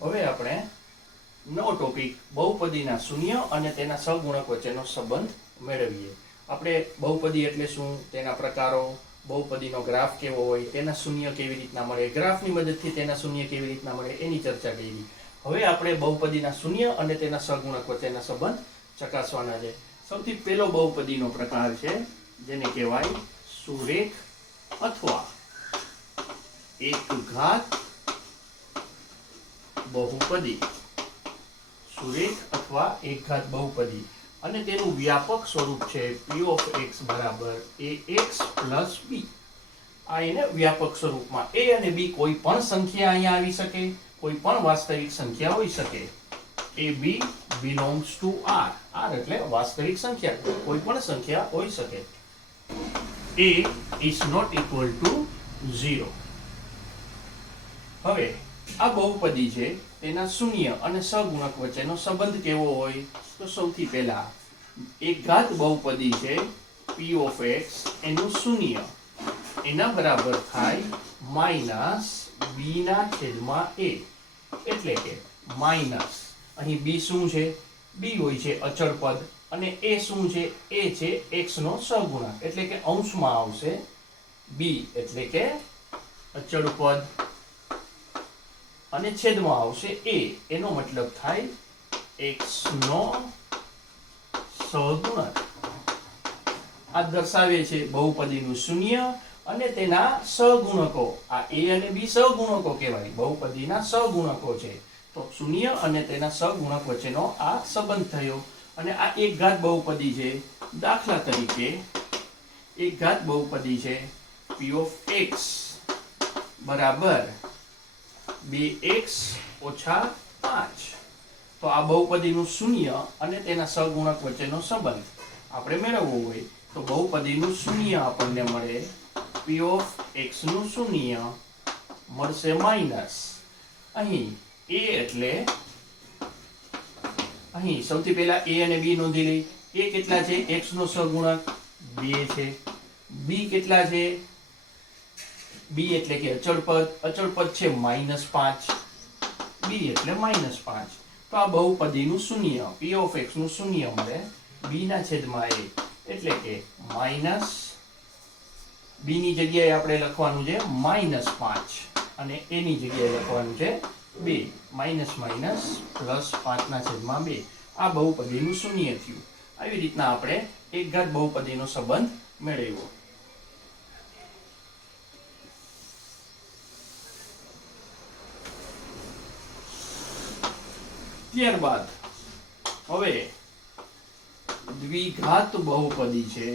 હવે આપણે નવો ટોપિક બહુપદીના શૂન્ય અને તેના સહગુણક વચ્ચેનો સંબંધ મેળવીએ. આપણે બહુપદી એટલે શું, તેના પ્રકારો, બહુપદીનો ગ્રાફ કેવો હોય, તેના શૂન્ય કેવી રીતના મળે, ગ્રાફની મદદથી તેના શૂન્ય કેવી રીતના મળે એની ચર્ચા કરી. હવે આપણે બહુપદીના શૂન્ય અને તેના સહગુણક વચ્ચેના સંબંધ ચકાસવાના છે. સૌથી પહેલો બહુપદીનો પ્રકાર છે જેને કહેવાય સુરેખ અથવા એકઘાત બહુપદી. સુરેખ અથવા એકઘાત બહુપદી અને તેનું વ્યાપક સ્વરૂપ છે p of x બરાબર ax plus b. આ એને વ્યાપક સ્વરૂપમાં a અને b કોઈ પણ સંખ્યા અહીંયા આવી શકે, કોઈ પણ વાસ્તવિક સંખ્યા હોઈ શકે. ab belongs to r. r એટલે વાસ્તવિક સંખ્યા, કોઈ પણ સંખ્યા હોઈ શકે. a is not equal to 0. હવે આ બહુપદી છે તેના શૂન્ય અને સહગુણક વચ્ચેનો સંબંધ કેવો હોય? તો સૌથી પહેલા એકઘાત બહુપદી છે p of x એનું શૂન્ય એના બરાબર થાય માઇનસ b ના છેદમાં a. એટલે કે માઇનસ અહીં b શું છે? b હોય છે અચળ પદ અને a શું છે? a છે x નો સહગુણક એટલે કે અંશમાં આવશે b એટલે કે અચળ પદ અને છેદમાં આવશે a. એનો મતલબ થાય x નો સહગુણક. આ દર્શાવે છે બહુપદીનું શૂન્ય અને તેના સહગુણકો. આ a અને b સહગુણકો કહેવાય, બહુપદીના સહગુણકો છે. તો શૂન્ય અને તેના સહગુણક વચ્ચેનો આ સંબંધ થયો. અને આ એકઘાત બહુપદી છે. દાખલા તરીકે એકઘાત બહુપદી છે p of x બરાબર 2x ઓછા 5. તો આ બહુપદીનું શૂન્ય અને તેના સહગુણક વચ્ચેનો સંબંધ આપણે મેળવવો હોય તો બહુપદીનું શૂન્ય આપણને મળે p of x નું શૂન્ય મળશે માઇનસ અહીં a એટલે અહીં સૌથી પહેલા a અને b નોંધી લઈ. a કેટલા છે? x નો સહગુણક 2 છે. b કેટલા છે? b એટલે કે અચળ પદ છે -5. b એટલે -5. તો આ બહુપદીનું શૂન્ય p of x નું શૂન્ય મળે b ના છેદમાં a. એટલે કે માઇનસ b ની જગ્યાએ આપણે લખવાનું છે -5 અને a ની જગ્યાએ લખવાનું છે 2. માઇનસ માઇનસ પ્લસ 5 ના છેદમાં 2. આ બહુપદીનું શૂન્ય થયું. આવી રીતના આપણે એકઘાત બહુપદીનો સંબંધ મેળવ્યો. ત્યારબાદ હવે દ્વિઘાત બહુપદી છે.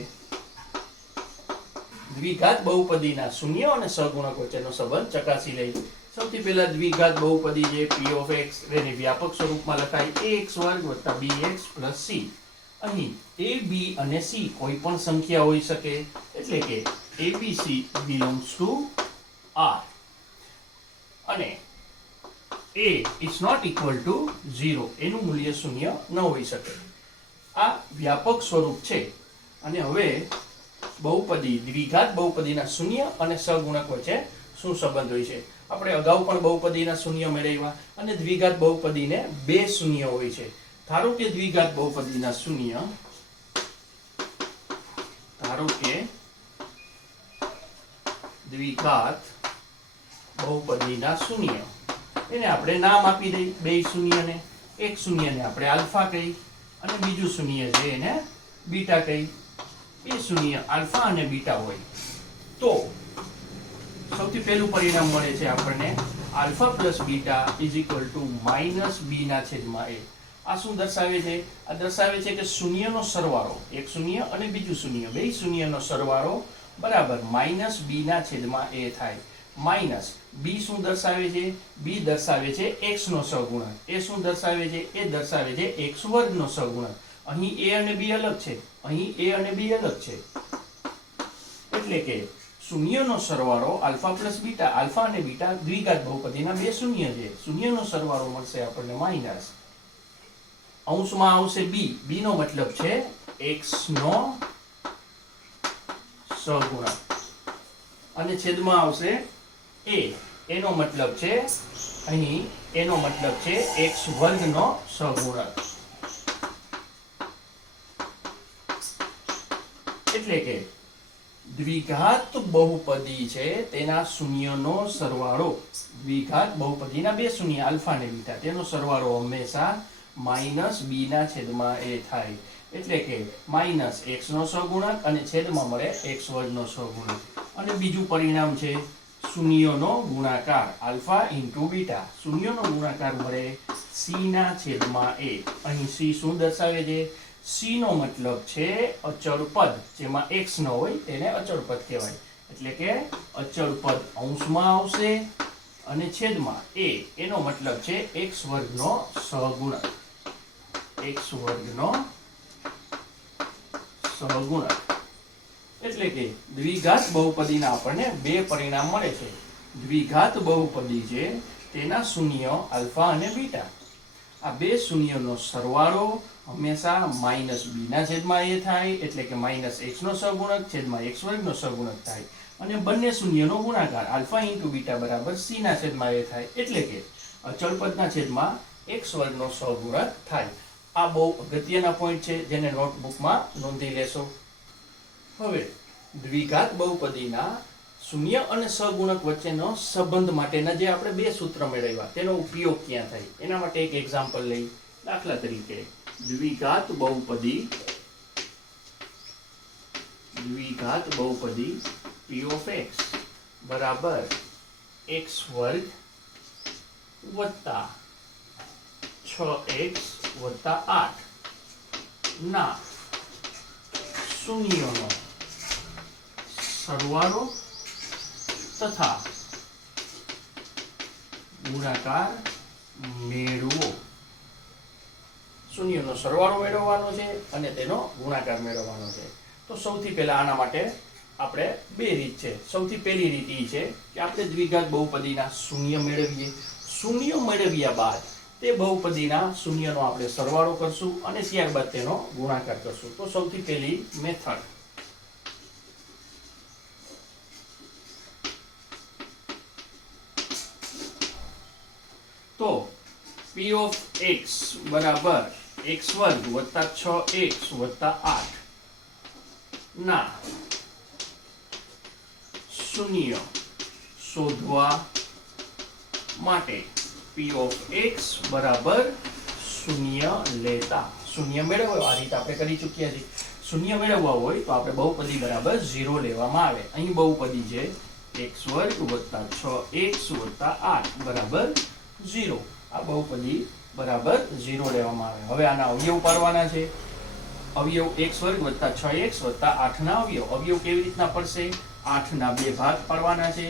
દ્વિઘાત બહુપદીના શૂન્ય અને સહગુણક વચ્ચેનો સંબંધ ચકાસી લઈ. સૌથી પહેલા દ્વિઘાત બહુપદી છે p of x એને વ્યાપક સ્વરૂપમાં લખાય ax વર્ગ વત્તા bx plus c. અહીં a b અને c કોઈ પણ સંખ્યા હોઈ શકે એટલે કે abc belongs to r અને a is not equal to 0. એનું મૂલ્ય શૂન્ય ન હોઈ શકે. આ વ્યાપક સ્વરૂપ છે. અને હવે બહુપદી દ્વિઘાત બહુપદીના શૂન્ય અને સહગુણક વચ્ચે શું સંબંધ હોય છે? આપણે અગાઉ પણ બહુપદીના શૂન્ય મેળવ્યા અને દ્વિઘાત બહુપદીને બે શૂન્ય હોય છે. ધારો કે દ્વિઘાત બહુપદીના શૂન્ય, ધારો કે દ્વિઘાત બહુપદીના શૂન્ય એને આપણે નામ આપી દઈ. બે શૂન્યને, એક શૂન્યને આપણે આલ્ફા કહી અને બીજું શૂન્ય છે એને બીટા કહી. એ શૂન્ય આલ્ફા અને બીટા હોય તો સૌથી પહેલું પરિણામ મળે છે આપણને alpha plus beta is equal to minus B ના છેદમાં a. આ શું દર્શાવે છે? આ દર્શાવે છે કે શૂન્યનો સરવાળો, એક શૂન્ય અને બીજું શૂન્ય, બે શૂન્યનો સરવાળો બરાબર માઇનસ બી ના છેદમાં a થાય. માઇનસ બી શું દર્શાવે છે? બી દર્શાવે છે x નો સહગુણક. એ શું દર્શાવે છે? એ દર્શાવે છે x વર્ગનો સહગુણક. અહીં a અને b અલગ છે, અહીં a અને b અલગ છે. એટલે કે શૂન્યનો સરવાળો આલ્ફા પ્લસ બીટા, આલ્ફા અને બીટા દ્વિઘાત બહુપદીના બે શૂન્ય છે. શૂન્યનો સરવાળો મળશે આપણને માઇનસ, અંશમાં આવશે b. b નો મતલબ છે x નો સહગુણક અને છેદમાં આવશે a. એનો મતલબ છે અહીં એનો મતલબ છે x વર્ગનો સહગુણક. એટલે કે દ્વિઘાત બહુપદી છે તેના શૂન્યનો સરવાળો, દ્વિઘાત બહુપદીના બે શૂન્ય આલ્ફા અને બીટા, તેનો સરવાળો હંમેશા -b ના છેદમાં a થાય. એટલે કે -x નો સહગુણક અને છેદમાં મળે x વર્ગનો સહગુણક. અને બીજું પરિણામ છે શૂન્યનો ગુણાકાર આલ્ફા ઇન્ટુ બીટા. શૂન્યનો ગુણાકાર મળે c ના છેદમાં a. અહીં c શું દર્શાવે છે? c નો મતલબ છે અચળ પદ, જેમાં x ન હોય તેને અચળ પદ કહેવાય. એટલે કે અચળ પદ અંશમાં આવશે અને છેદમાં a, એનો મતલબ છે x વર્ગનો સહગુણક. x વર્ગનો સહગુણક. એટલે કે દ્વિઘાત બહુપદીના આપણને બે પરિણામ મળે છે. દ્વિઘાત બહુપદી છે તેના શૂન્ય આલ્ફા અને બીટા. આ બે શૂન્યનો સરવાળો હંમેશા -b ના છેદમાં a થાય. એટલે કે -x નો સહગુણક છેદમાં x વર્ગનો સહગુણક થાય. અને બંને શૂન્યનો ગુણાકાર આલ્ફા ઇન્ટુ બીટા બરાબર c ના છેદમાં a થાય. એટલે કે અચળ પદના છેદમાં x વર્ગનો સહગુણક થાય. આ બહુ અગત્યના પોઈન્ટ છે જેને નોટબુકમાં નોંધી લેશો. હવે દ્વિઘાત બહુપદીના શૂન્ય અને સહગુણક વચ્ચેનો સંબંધ માટેના જે આપણે બે સૂત્ર મેળવ્યા તેનો ઉપયોગ ક્યાં થાય એના માટે એક એક્ઝામ્પલ લઈ. દાખલા તરીકે દ્વિઘાત બહુપદી p of x બરાબર x વર્ગ વત્તા 6x વત્તા 8 ના શૂન્યનો સરવાળો તથા ગુણાકાર મેળવો. શૂન્યનો સરવાળો મેળવવાનો છે અને તેનો ગુણાકાર મેળવવાનો છે. તો સૌથી પહેલા આના માટે આપણે બે રીત છે. સૌથી પહેલી રીત એ છે કે આપણે દ્વિઘાત બહુપદીના શૂન્ય મેળવીએ. શૂન્ય મેળવ્યા બાદ તે બહુપદીના શૂન્યનો આપણે સરવાળો કરશું અને ત્યારબાદ તેનો ગુણાકાર કરશું. તો સૌથી પહેલી મેથડ, તો p of x બરાબર x વર્ગ વત્તા 6x વત્તા 8 ના શૂન્ય શોધવા માટે p of x બરાબર શૂન્ય લેતા. શૂન્ય મેળવવા આ રીતે આપણે કરી ચૂક્યા છીએ. શૂન્ય મેળવવા હોય તો આપણે બહુપદી બરાબર 0 લેવામાં આવે. અહીં બહુપદી છે x વર્ગ વત્તા 6x વત્તા 8 બરાબર 0. આ બહુપદી બરાબર 0 લેવામાં આવે. હવે આના અવયવ પાડવાના છે. અવયવ x વર્ગ વત્તા 6x વત્તા 8 ના અવયવ કેવી રીતના પડશે? 8 ના બે ભાગ પાડવાના છે.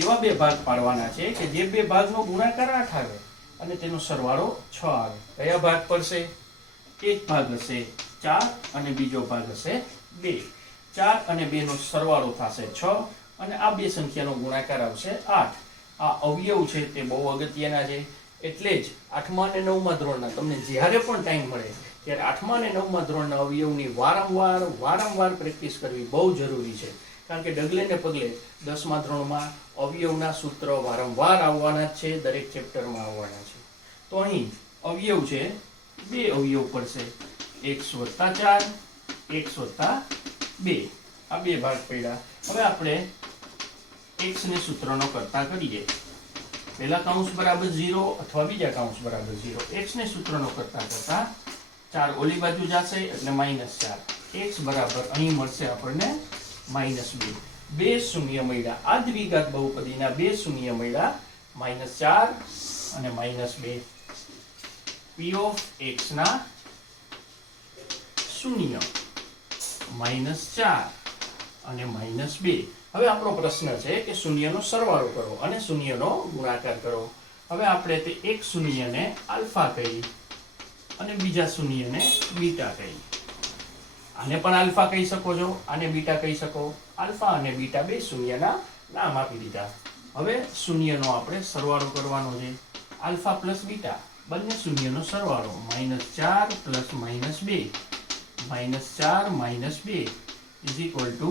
એવા બે ભાગ પાડવાના છે કે જે બે ભાગનો ગુણાકાર 8 આવે અને તેનો સરવાળો 6 આવે. કયા ભાગ પડશે? એક ભાગ હશે 4 અને બીજો ભાગ હશે 2. 4 અને 2 નો સરવાળો થશે 6 અને આ બે સંખ્યાનો ગુણાકાર આવશે 8. આ અવયવ છે તે બહુ અગત્યના છે. એટલે જ 8મા અને 9મા ધોરણના તમને જ્યારે પણ ટાઈમ મળે ત્યારે 8મા અને 9મા ધોરણના અવયવની વારંવાર પ્રેક્ટિસ કરવી બહુ જરૂરી છે. કારણ કે ડગલે ને પગલે 10મા ધોરણમાં અવયવના સૂત્ર વારંવાર આવવાના જ છે, દરેક ચેપ્ટરમાં આવવાના છે. તો અહીં અવયવ છે, બે અવયવ પડશે, x વત્તા 4 x વત્તા 2. આ બે ભાગ પડ્યા. હવે આપણે x ને સૂત્રનો કરતા કરીએ. પહેલા કૌંસ બરાબર 0 અથવા બીજા કૌંસ બરાબર 0. x ને સૂત્રનો કરતા 4 ઓલી બાજુ જશે એટલે -4. x બરાબર અહીં મળશે આપણને -2. બે શૂન્ય મળ્યા. આ દ્વિઘાત બહુપદીના બે શૂન્ય મળ્યા, -4 અને -2. p of x ના શૂન્ય -4 અને -2. હવે આપણો પ્રશ્ન છે કે શૂન્યનો સરવાળો કરો અને શૂન્યનો ગુણાકાર કરો. હવે આપણે તે એક શૂન્યને આલ્ફા કહી અને બીજા શૂન્યને બીટા કહી. આને પણ આલ્ફા કહી શકો છો, આને બીટા કહી શકો. આલ્ફા અને બીટા બે શૂન્યના નામ આપી દીધા. હવે શૂન્યનો આપણે સરવાળો કરવાનો છે. આલ્ફા પ્લસ બીટા બંને શૂન્યનો સરવાળો -4 પ્લસ -2 -4 -2 ઇઝ ઇક્વલ ટુ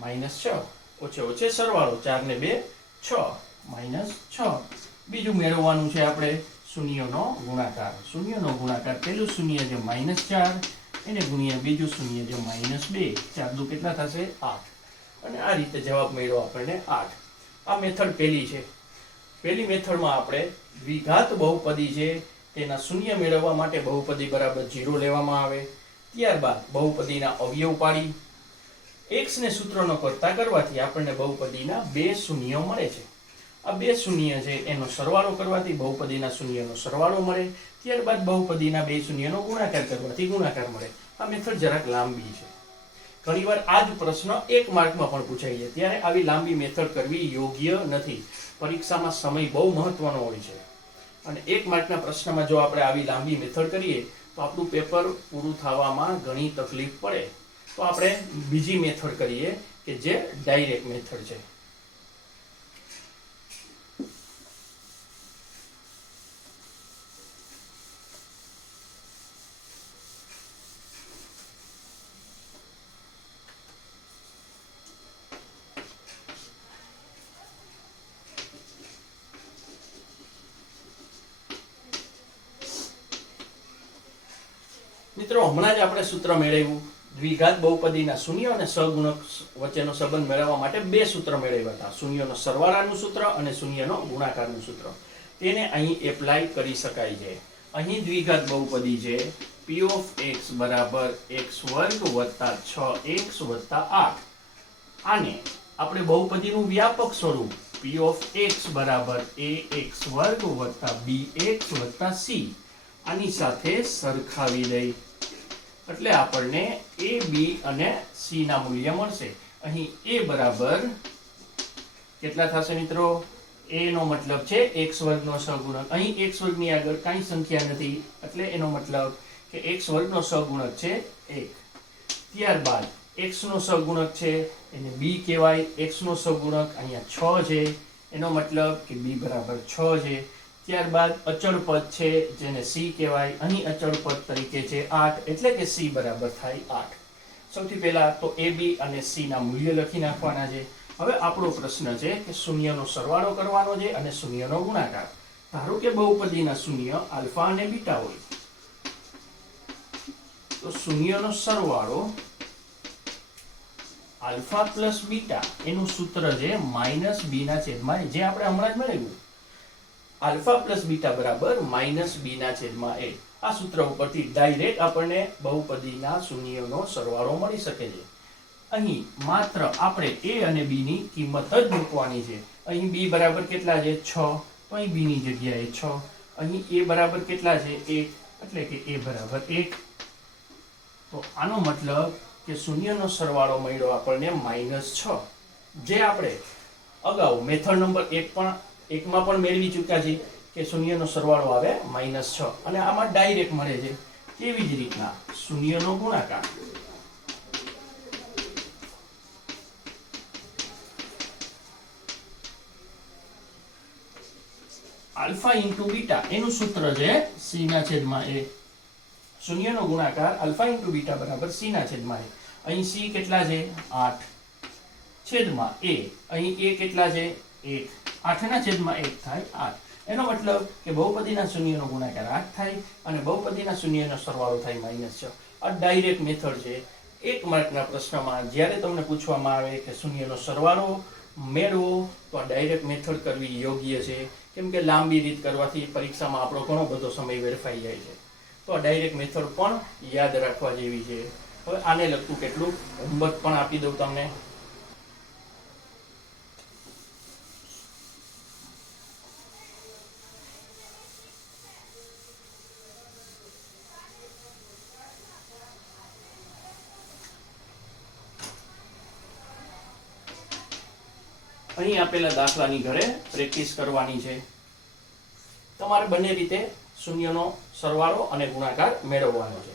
-6. ઓછે ઓછે સરવાળો 4 ને 2 6 -6. બીજું મેળવવાનું છે આપણે શૂન્યનો ગુણાકાર. શૂન્યનો ગુણાકાર પહેલું શૂન્ય જે -4 એને ગુણ્યા બીજું શૂન્ય જે -2. 4 દુ કેટલા થશે? 8. અને આ રીતે જવાબ મળ્યો આપણને 8. આ મેથડ પહેલી છે. પહેલી મેથડમાં આપણે દ્વિઘાત બહુપદી છે તેના શૂન્ય મેળવવા માટે બહુપદી બરાબર 0 લેવામાં આવે. ત્યારબાદ બહુપદીના અવયવ પાડી x ને સૂત્રનો કરતા કરવાથી આપણને બહુપદીના બે શૂન્યો મળે છે. આ બે શૂન્ય છે એનો સરવાળો કરવાથી બહુપદીના શૂન્યનો સરવાળો મળે. ત્યારબાદ બહુપદીના બે શૂન્યનો ગુણાકાર કરવાથી ગુણાકાર મળે. આ મેથડ જરાક લાંબી છે. ઘણીવાર આ જ પ્રશ્ન 1 માર્કમાં પણ પૂછાય છે. ત્યારે આવી લાંબી મેથડ કરવી યોગ્ય નથી. પરીક્ષામાં સમય બહુ મહત્વનો હોય છે અને 1 માર્કના પ્રશ્નમાં જો આપણે આવી લાંબી મેથડ કરીએ તો આપણું પેપર પૂરું થવામાં ઘણી તકલીફ પડે. તો આપણે બીજી મેથડ કરીએ કે જે ડાયરેક્ટ મેથડ છે. મિત્રો હમણાં જ આપણે સૂત્ર મેળવ્યું. દ્વિઘાત બહુપદીના શૂન્ય અને સહગુણક વચ્ચેનો સંબંધ મેળવવા માટે બે સૂત્ર મેળવ્યા હતા. શૂન્યનો સરવાળાનું સૂત્ર અને શૂન્યનો ગુણાકારનું સૂત્ર. તેને અહીં એપ્લાય કરી શકાય છે. અહીં દ્વિઘાત બહુપદી છે p ઓફ x બરાબર x² વત્તા 6x વત્તા 8. આને આપણે બહુપદીનું વ્યાપક સ્વરૂપ p ઓફ x બરાબર ax² વત્તા bx વત્તા c આની સાથે સરખાવી દઈ એટલે આપણને a b અને c ના મૂલ્ય મળશે. અહીં a બરાબર કેટલા થશે મિત્રો? a નો મતલબ છે x² નો સહગુણક. અહીં x² ની આગળ કાંઈ સંખ્યા નથી એટલે એનો મતલબ કે x² નો સહગુણક છે 1. ત્યારબાદ x નો સહગુણક છે એને b કહેવાય. x નો સહગુણક અહીંયા 6 છે એનો મતલબ કે b બરાબર 6 છે. ત્યારબાદ અચળ પદ છે જેને c કહેવાય. અહીં અચળ પદ તરીકે છે 8 એટલે કે c બરાબર થાય 8. સૌથી પહેલા તો a b અને c ના મૂલ્ય લખી નાખવાના છે. હવે આપણો પ્રશ્ન છે કે શૂન્યનો સરવાળો કરવાનો છે અને શૂન્યનો ગુણાકાર. ધારો કે બહુપદીના શૂન્ય આલ્ફા અને બીટા હોય તો શૂન્યનો સરવાળો આલ્ફા પ્લસ બીટા એનું સૂત્ર છે -b ના છેદમાં a, જે આપણે હમણાં જ મેળવ્યું. આલ્ફા પ્લસ બીટા બરાબર -b ના છેદમાં a. આ સૂત્ર ઉપરથી ડાયરેક્ટ આપણને બહુપદીના શૂન્યનો સરવાળો મળી શકે છે. અહીં માત્ર આપણે a અને b ની કિંમત જ મૂકવાની છે. અહીં b બરાબર કેટલા છે? 6. તો અહીં b ની જગ્યાએ 6. અહીં a બરાબર કેટલા છે? 1 એટલે કે a બરાબર 1. તો આનો મતલબ કે શૂન્યનો સરવાળો મળ્યો આપણને -6, જે આપણે અગાઉ મેથડ નંબર 1 માં પણ મેળવી ચૂક્યા છે કે શૂન્યનો સરવાળો આવે -6 અને આમાં ડાયરેક્ટ મળે છે. તેવી જ રીતના શૂન્યનો ગુણાકાર આલ્ફા ઇન્ટુ બીટા એનું સૂત્ર છે c ના છેદમાં a. શૂન્યનો ગુણાકાર આલ્ફા ઇન્ટુ બીટા બરાબર c ના છેદમાં a. અહીં c કેટલા છે? 8 છેદમાં a. અહીં a કેટલા છે? 1. 8 ના છેદમાં 1 થાય 8. એનો મતલબ કે બહુપદીના શૂન્યનો ગુણાકાર 8 થાય અને બહુપદીના શૂન્યનો સરવાળો થાય -6. આ ડાયરેક્ટ મેથડ છે. 1 માર્કના પ્રશ્નમાં જ્યારે તમને પૂછવામાં આવે કે શૂન્યનો સરવાળો મેળવો તો આ ડાયરેક્ટ મેથડ કરવી યોગ્ય છે. કેમ કે લાંબી રીત કરવાથી પરીક્ષામાં આપણો ઘણો બધો સમય વેડફાઈ જાય છે. તો આ ડાયરેક્ટ મેથડ પણ યાદ રાખવા જેવી છે. હવે આને લગતું કેટલું હોમવર્ક પણ આપી દઉં તમને. અહીં આપેલા દાખલાની ઘરે પ્રેક્ટિસ કરવાની છે. તમારે બંને રીતે શૂન્યનો સરવાળો અને ગુણાકાર મેળવવાનો છે.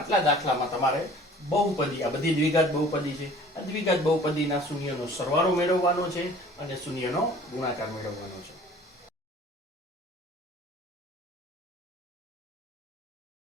આટલા દાખલામાં તમારે બહુપદી, આ બધી દ્વિઘાત બહુપદી છે, આ દ્વિઘાત બહુપદીના શૂન્યનો સરવાળો મેળવવાનો છે અને શૂન્યનો ગુણાકાર મેળવવાનો છે.